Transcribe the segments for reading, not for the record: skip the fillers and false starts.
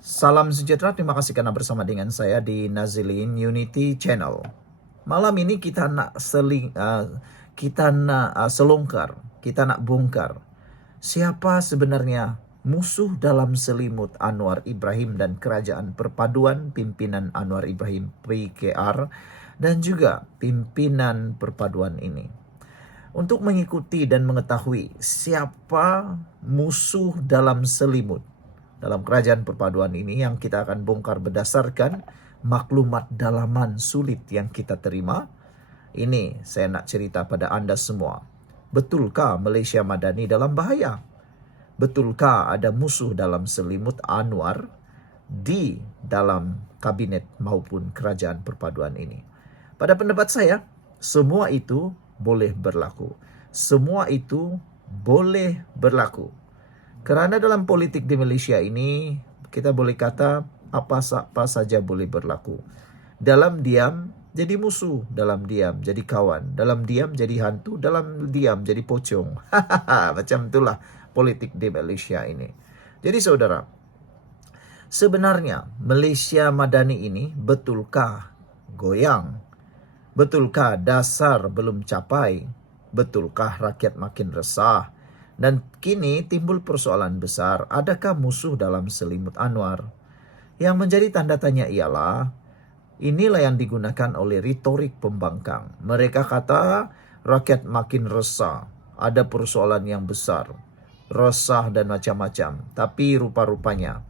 Salam sejahtera, terima kasih karena bersama dengan saya di Nazilin Unity Channel. Malam ini kita nak selongkar, kita nak bongkar siapa sebenarnya musuh dalam selimut Anwar Ibrahim dan Kerajaan Perpaduan pimpinan Anwar Ibrahim PKR dan juga pimpinan perpaduan ini. Untuk mengikuti dan mengetahui siapa musuh dalam selimut dalam kerajaan perpaduan ini yang kita akan bongkar berdasarkan maklumat dalaman sulit yang kita terima. Ini saya nak cerita pada anda semua. Betulkah Malaysia Madani dalam bahaya? Betulkah ada musuh dalam selimut Anwar di dalam kabinet maupun kerajaan perpaduan ini? Pada pendapat saya, semua itu boleh berlaku. Semua itu boleh berlaku. Kerana dalam politik di Malaysia ini, kita boleh kata apa saja boleh berlaku. Dalam diam jadi musuh, dalam diam jadi kawan, dalam diam jadi hantu, dalam diam jadi pocong. Macam itulah politik di Malaysia ini. Jadi saudara, sebenarnya Malaysia Madani ini betulkah goyang? Betulkah dasar belum capai? Betulkah rakyat makin resah? Dan kini timbul persoalan besar, adakah musuh dalam selimut Anwar? Yang menjadi tanda tanya ialah, inilah yang digunakan oleh retorik pembangkang. Mereka kata rakyat makin resah, ada persoalan yang besar, resah dan macam-macam. Tapi rupa-rupanya,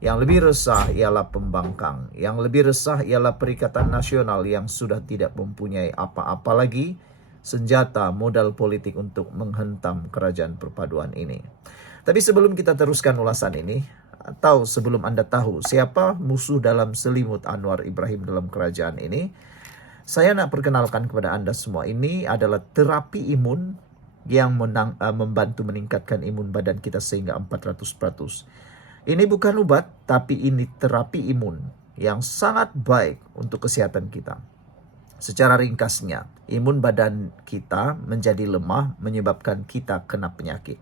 yang lebih resah ialah pembangkang. Yang lebih resah ialah Perikatan Nasional yang sudah tidak mempunyai apa-apa lagi senjata modal politik untuk menghentam kerajaan perpaduan ini. Tapi sebelum kita teruskan ulasan ini, atau sebelum anda tahu siapa musuh dalam selimut Anwar Ibrahim dalam kerajaan ini, saya nak perkenalkan kepada anda semua, ini adalah terapi imun yang membantu meningkatkan imun badan kita sehingga 400%. Ini bukan obat, tapi ini terapi imun yang sangat baik untuk kesehatan kita. Secara ringkasnya, imun badan kita menjadi lemah menyebabkan kita kena penyakit.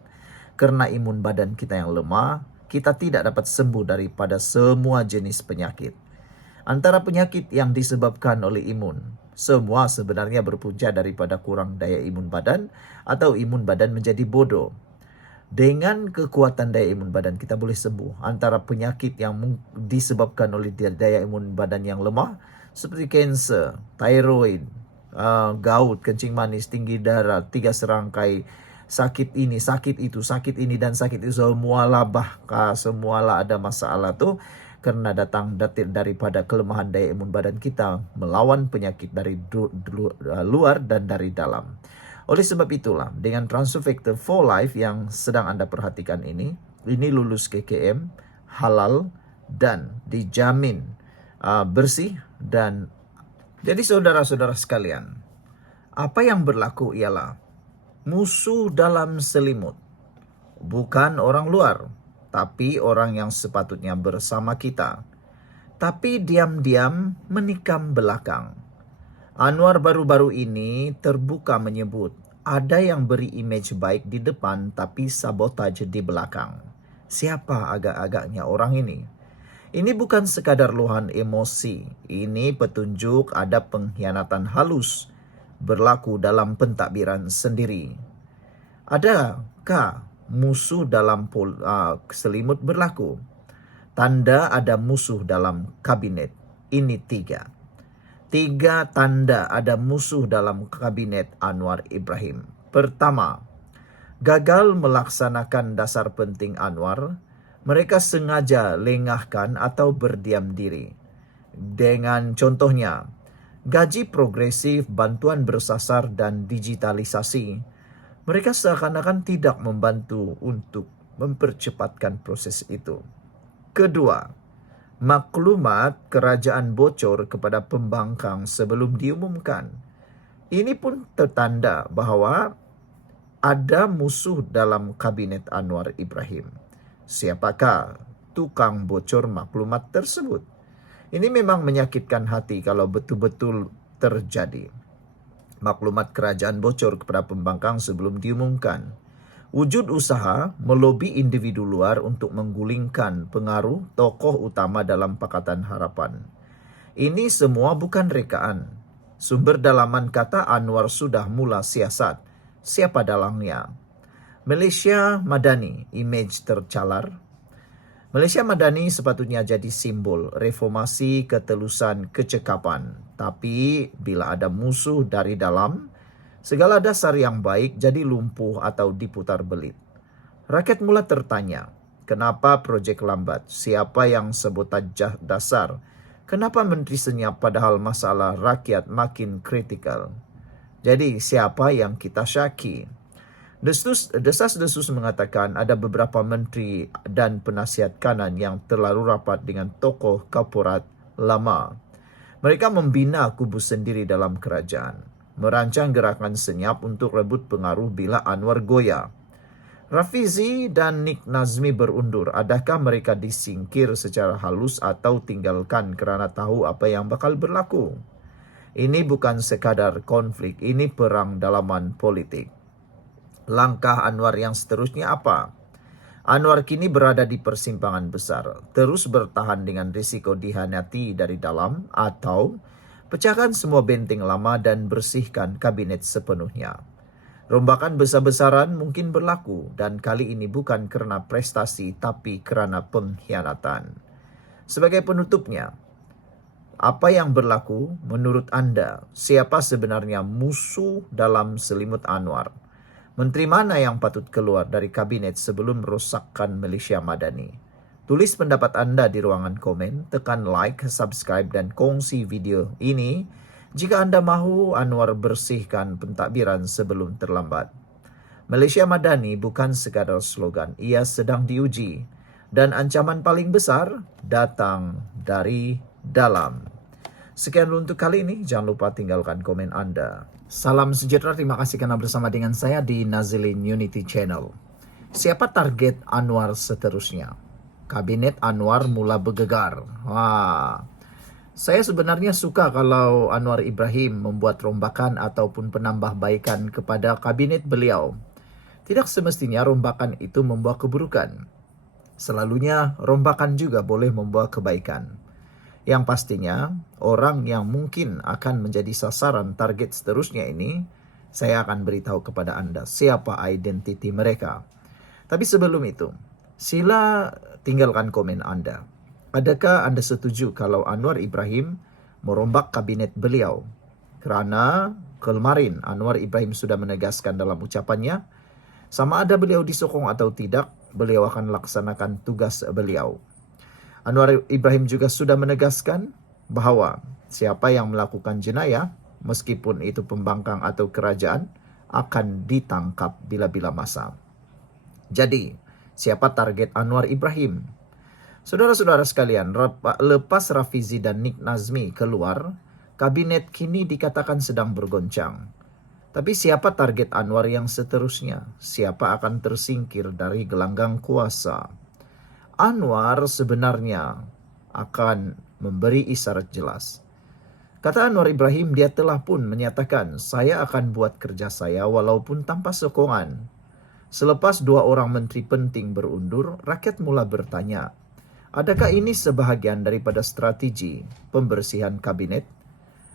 Karena imun badan kita yang lemah, kita tidak dapat sembuh daripada semua jenis penyakit. Antara penyakit yang disebabkan oleh imun, semua sebenarnya berpunca daripada kurang daya imun badan atau imun badan menjadi bodoh. Dengan kekuatan daya imun badan kita boleh sembuh. Antara penyakit yang disebabkan oleh daya imun badan yang lemah seperti kanser, tiroid, gout, kencing manis, tinggi darah, 3 serangkai, sakit ini, sakit itu, sakit ini dan sakit itu, semualah semualah ada masalah tuh karena datang daripada kelemahan daya imun badan kita melawan penyakit dari luar dan dari dalam. Oleh sebab itulah, dengan Transofactor for Life yang sedang anda perhatikan ini lulus KKM, halal dan dijamin bersih. Dan jadi saudara-saudara sekalian, apa yang berlaku ialah musuh dalam selimut bukan orang luar, tapi orang yang sepatutnya bersama kita, tapi diam-diam menikam belakang. Anwar baru-baru ini terbuka menyebut ada yang beri image baik di depan tapi sabotage di belakang. Siapa agak-agaknya orang ini? Ini bukan sekadar luahan emosi, ini petunjuk ada pengkhianatan halus berlaku dalam pentadbiran sendiri. Adakah musuh dalam selimut berlaku? Tanda ada musuh dalam kabinet. Ini 3 tanda ada musuh dalam kabinet Anwar Ibrahim. Pertama, gagal melaksanakan dasar penting Anwar. Mereka sengaja lengahkan atau berdiam diri. Dengan contohnya, gaji progresif, bantuan bersasar dan digitalisasi. Mereka seakan-akan tidak membantu untuk mempercepatkan proses itu. Kedua, maklumat kerajaan bocor kepada pembangkang sebelum diumumkan. Ini pun tertanda bahawa ada musuh dalam kabinet Anwar Ibrahim. Siapakah tukang bocor maklumat tersebut? Ini memang menyakitkan hati kalau betul-betul terjadi. Maklumat kerajaan bocor kepada pembangkang sebelum diumumkan. Wujud usaha melobi individu luar untuk menggulingkan pengaruh tokoh utama dalam Pakatan Harapan. Ini semua bukan rekaan. Sumber dalaman kata Anwar sudah mula siasat. Siapa dalangnya? Malaysia Madani, image tercalar. Malaysia Madani sepatutnya jadi simbol reformasi, ketelusan, kecekapan. Tapi bila ada musuh dari dalam, segala dasar yang baik jadi lumpuh atau diputar belit. Rakyat mula tertanya, kenapa projek lambat? Siapa yang sabotaj dasar? Kenapa menteri senyap padahal masalah rakyat makin kritikal? Jadi siapa yang kita syaki? Desas-desus mengatakan ada beberapa menteri dan penasihat kanan yang terlalu rapat dengan tokoh korporat lama. Mereka membina kubu sendiri dalam kerajaan, merancang gerakan senyap untuk rebut pengaruh bila Anwar goyah. Rafizi dan Nik Nazmi berundur. Adakah mereka disingkir secara halus atau tinggalkan kerana tahu apa yang bakal berlaku? Ini bukan sekadar konflik, ini perang dalaman politik. Langkah Anwar yang seterusnya apa? Anwar kini berada di persimpangan besar. Terus bertahan dengan risiko dihianati dari dalam atau pecahkan semua benteng lama dan bersihkan kabinet sepenuhnya. Rombakan besar-besaran mungkin berlaku dan kali ini bukan kerana prestasi tapi kerana pengkhianatan. Sebagai penutupnya, apa yang berlaku menurut anda? Siapa sebenarnya musuh dalam selimut Anwar? Menteri mana yang patut keluar dari kabinet sebelum merosakkan Malaysia Madani? Tulis pendapat anda di ruangan komen, tekan like, subscribe dan kongsi video ini jika anda mahu Anwar bersihkan pentadbiran sebelum terlambat. Malaysia Madani bukan sekadar slogan, ia sedang diuji dan ancaman paling besar datang dari dalam. Sekian dulu untuk kali ini, jangan lupa tinggalkan komen anda. Salam sejahtera, terima kasih karena bersama dengan saya di Nazilin Unity Channel. Siapa target Anwar seterusnya? Kabinet Anwar mula bergegar. Saya sebenarnya suka kalau Anwar Ibrahim membuat rombakan ataupun penambahbaikan kepada kabinet beliau. Tidak semestinya rombakan itu membawa keburukan. Selalunya rombakan juga boleh membawa kebaikan. Yang pastinya, orang yang mungkin akan menjadi sasaran target seterusnya ini, saya akan beritahu kepada anda siapa identiti mereka. Tapi sebelum itu, sila tinggalkan komen anda. Adakah anda setuju kalau Anwar Ibrahim merombak kabinet beliau? Kerana kemarin Anwar Ibrahim sudah menegaskan dalam ucapannya, sama ada beliau disokong atau tidak, beliau akan laksanakan tugas beliau. Anwar Ibrahim juga sudah menegaskan bahawa siapa yang melakukan jenayah, meskipun itu pembangkang atau kerajaan, akan ditangkap bila-bila masa. Jadi, siapa target Anwar Ibrahim? Saudara-saudara sekalian, lepas Rafizi dan Nik Nazmi keluar, kabinet kini dikatakan sedang bergoncang. Tapi siapa target Anwar yang seterusnya? Siapa akan tersingkir dari gelanggang kuasa? Anwar sebenarnya akan memberi isyarat jelas. Kata Anwar Ibrahim, dia telah pun menyatakan, saya akan buat kerja saya walaupun tanpa sokongan. Selepas dua orang menteri penting berundur, rakyat mula bertanya, adakah ini sebahagian daripada strategi pembersihan kabinet?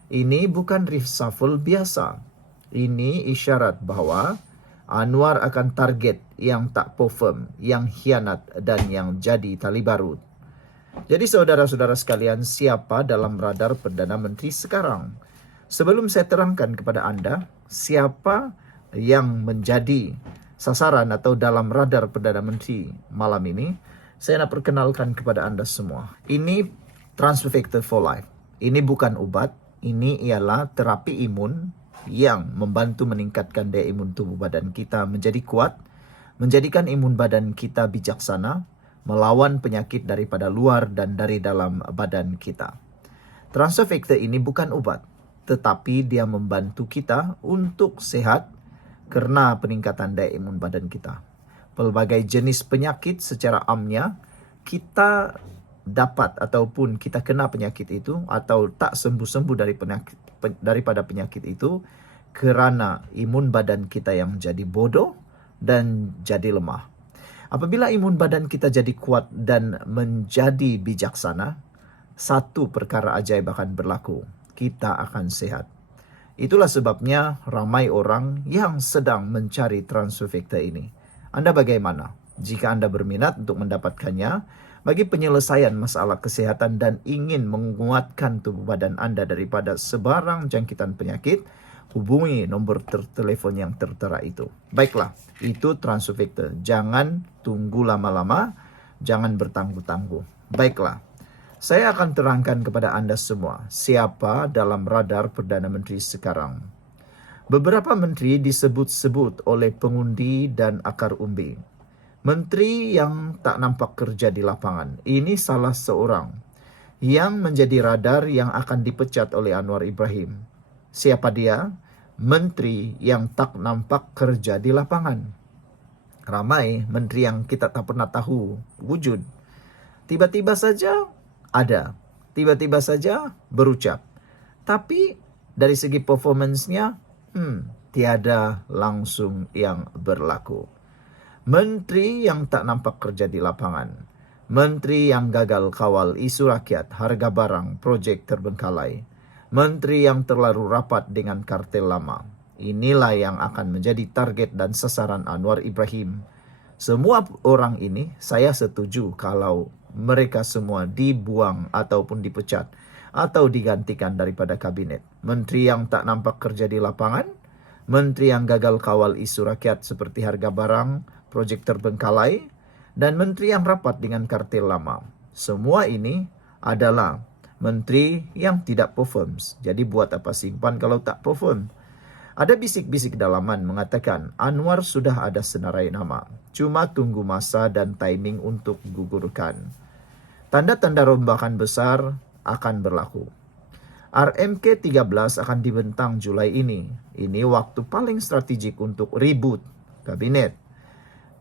Ini bukan reshuffle biasa. Ini isyarat bahawa Anwar akan target yang tak perform, yang khianat dan yang jadi tali barut. Jadi saudara-saudara sekalian, siapa dalam radar Perdana Menteri sekarang? Sebelum saya terangkan kepada anda, siapa yang menjadi sasaran atau dalam radar Perdana Menteri malam ini, saya nak perkenalkan kepada anda semua. Ini Transfer Factor for Life. Ini bukan ubat, ini ialah terapi imun yang membantu meningkatkan daya imun tubuh badan kita menjadi kuat, menjadikan imun badan kita bijaksana, melawan penyakit daripada luar dan dari dalam badan kita. Transfer Factor ini bukan ubat, tetapi dia membantu kita untuk sehat kerana peningkatan daya imun badan kita. Pelbagai jenis penyakit secara amnya, kita dapat ataupun kita kena penyakit itu atau tak sembuh-sembuh daripada penyakit itu kerana imun badan kita yang jadi bodoh dan jadi lemah. Apabila imun badan kita jadi kuat dan menjadi bijaksana, satu perkara ajaib akan berlaku. Kita akan sehat. Itulah sebabnya ramai orang yang sedang mencari Transufecta ini. Anda bagaimana? Jika Anda berminat untuk mendapatkannya, bagi penyelesaian masalah kesehatan dan ingin menguatkan tubuh badan Anda daripada sebarang jangkitan penyakit, hubungi nomor telepon yang tertera itu. Baiklah, itu Transufecta. Jangan tunggu lama-lama, jangan bertangguh-tangguh. Baiklah. Saya akan terangkan kepada Anda semua siapa dalam radar Perdana Menteri sekarang. Beberapa menteri disebut-sebut oleh pengundi dan akar umbi. Menteri yang tak nampak kerja di lapangan. Ini salah seorang yang menjadi radar yang akan dipecat oleh Anwar Ibrahim. Siapa dia? Menteri yang tak nampak kerja di lapangan. Ramai menteri yang kita tak pernah tahu wujud. Tiba-tiba saja ada, tiba-tiba saja berucap. Tapi dari segi performance-nya, tiada langsung yang berlaku. Menteri yang tak nampak kerja di lapangan. Menteri yang gagal kawal isu rakyat, harga barang, proyek terbengkalai. Menteri yang terlalu rapat dengan kartel lama. Inilah yang akan menjadi target dan sasaran Anwar Ibrahim. Semua orang ini saya setuju kalau mereka semua dibuang ataupun dipecat atau digantikan daripada kabinet. Menteri yang tak nampak kerja di lapangan, menteri yang gagal kawal isu rakyat seperti harga barang, proyek terbengkalai, dan menteri yang rapat dengan kartel lama. Semua ini adalah menteri yang tidak performs. Jadi buat apa simpan kalau tak perform? Ada bisik-bisik dalaman mengatakan Anwar sudah ada senarai nama. Cuma tunggu masa dan timing untuk gugurkan. Tanda-tanda rombakan besar akan berlaku. RMK 13 akan dibentang Julai ini. Ini waktu paling strategik untuk reboot kabinet.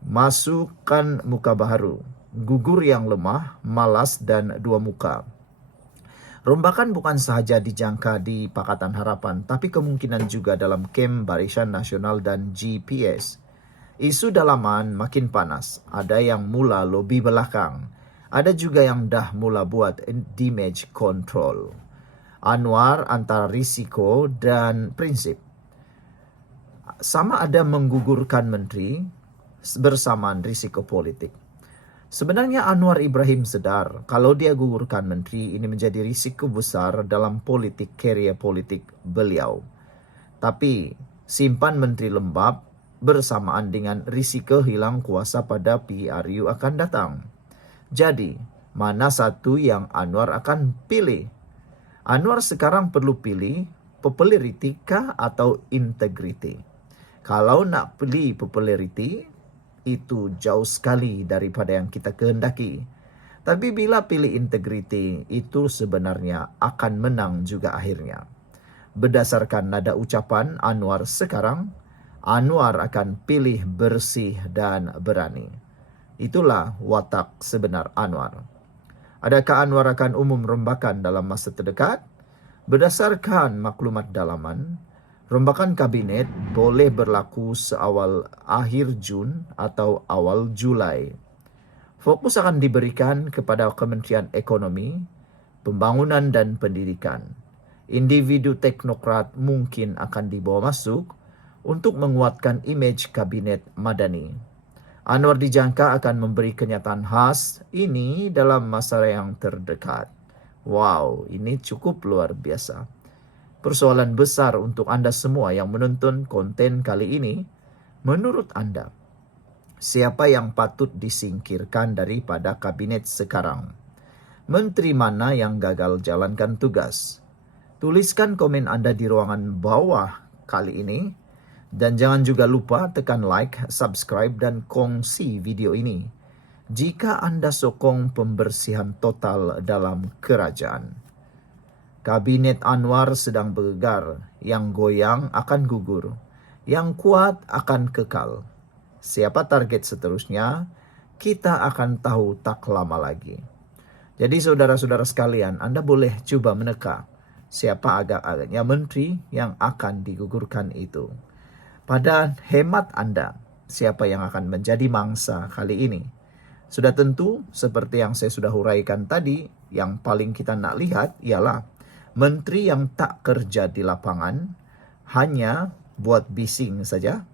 Masukkan muka baru. Gugur yang lemah, malas dan dua muka. Rombakan bukan sahaja dijangka di Pakatan Harapan, tapi kemungkinan juga dalam Kem Barisan Nasional dan GPS. Isu dalaman makin panas. Ada yang mula lobi belakang. Ada juga yang dah mula buat damage control. Anwar antara risiko dan prinsip. Sama ada menggugurkan menteri bersamaan risiko politik. Sebenarnya Anwar Ibrahim sedar kalau dia gugurkan menteri ini menjadi risiko besar dalam politik, karier politik beliau. Tapi simpan menteri lembab bersamaan dengan risiko hilang kuasa pada PRU akan datang. Jadi, mana satu yang Anwar akan pilih? Anwar sekarang perlu pilih populariti kah atau integriti? Kalau nak pilih populariti, itu jauh sekali daripada yang kita kehendaki. Tapi bila pilih integriti, itu sebenarnya akan menang juga akhirnya. Berdasarkan nada ucapan Anwar sekarang, Anwar akan pilih bersih dan berani. Itulah watak sebenar Anwar. Adakah Anwar akan umum rombakan dalam masa terdekat? Berdasarkan maklumat dalaman, rombakan kabinet boleh berlaku seawal akhir Jun atau awal Julai. Fokus akan diberikan kepada Kementerian Ekonomi, Pembangunan dan Pendidikan. Individu teknokrat mungkin akan dibawa masuk untuk menguatkan imej kabinet Madani. Anwar dijangka akan memberi kenyataan khas ini dalam masa yang terdekat. Wow, ini cukup luar biasa. Persoalan besar untuk Anda semua yang menonton konten kali ini, menurut Anda, siapa yang patut disingkirkan daripada kabinet sekarang? Menteri mana yang gagal jalankan tugas? Tuliskan komen Anda di ruangan bawah kali ini. Dan jangan juga lupa tekan like, subscribe, dan kongsi video ini jika Anda sokong pembersihan total dalam kerajaan. Kabinet Anwar sedang bergegar, yang goyang akan gugur, yang kuat akan kekal. Siapa target seterusnya, kita akan tahu tak lama lagi. Jadi saudara-saudara sekalian, Anda boleh coba meneka siapa agak-agaknya menteri yang akan digugurkan itu. Pada hemat Anda, siapa yang akan menjadi mangsa kali ini. Sudah tentu, seperti yang saya sudah huraikan tadi, yang paling kita nak lihat ialah menteri yang tak kerja di lapangan, hanya buat bising saja.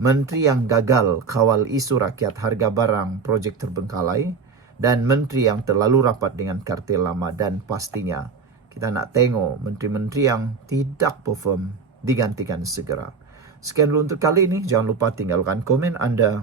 Menteri yang gagal kawal isu rakyat harga barang projek terbengkalai, dan menteri yang terlalu rapat dengan kartel lama, dan pastinya kita nak tengok menteri-menteri yang tidak perform digantikan segera. Sekian dulu untuk kali ini. Jangan lupa tinggalkan komen Anda.